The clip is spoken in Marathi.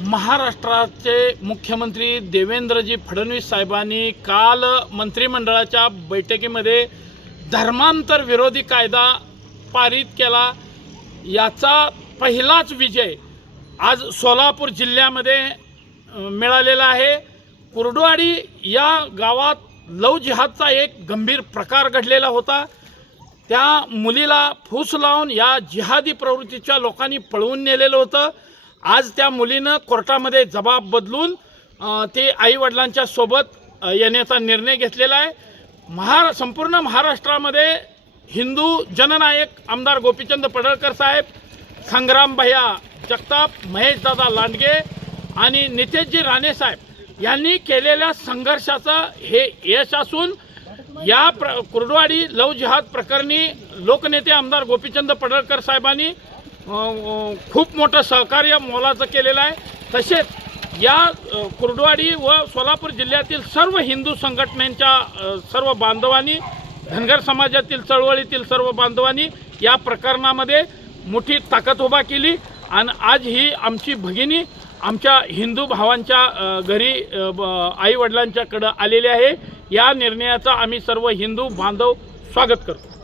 महाराष्ट्राचे मुख्यमंत्री देवेंद्रजी फडणवीस साहेबांनी काल मंत्रिमंडळाच्या बैठकीमध्ये धर्मांतर विरोधी कायदा पारित केला। याचा पहिलाच विजय आज सोलापूर जिल्ह्यामध्ये मिळालेला आहे। कुर्डुवाडी या गावात लव जिहादचा एक गंभीर प्रकार घडलेला होता। त्या मुलीला फूस लावून या जिहादी प्रवृत्तीच्या लोकांनी पळवून नेलेलं होतं। आज त्या मुलीनं कोर्टामध्ये जबाब बदलून ते आईवडिलांच्या सोबत येण्याचा निर्णय घेतलेला आहे। संपूर्ण महाराष्ट्रामध्ये हिंदू जननायक आमदार गोपीचंद पडळकर साहेब, संग्राम भैया जगताप, महेशदादा लांडगे आणि नितेशजी राणे साहेब यांनी केलेल्या संघर्षाचं हे यश असून या कुर्डुवाडी लव जिहाद प्रकरणी लोकनेते आमदार गोपीचंद पडळकर साहेबांनी खूप मोठं सहकार्य मोलाचं केलेलं आहे। तसेच या कुर्डुवाडी व सोलापूर जिल्ह्यातील सर्व हिंदू संघटनांच्या सर्व बांधवांनी, धनगर समाजातील चळवळीतील सर्व बांधवांनी या प्रकरणामध्ये मोठी ताकद उभा केली आणि आज ही आमची भगिनी आमच्या हिंदू भावांच्या घरी आई वडिलांच्याकडे आलेली आहे। या निर्णयाचा आम्ही सर्व हिंदू बांधव स्वागत करतो।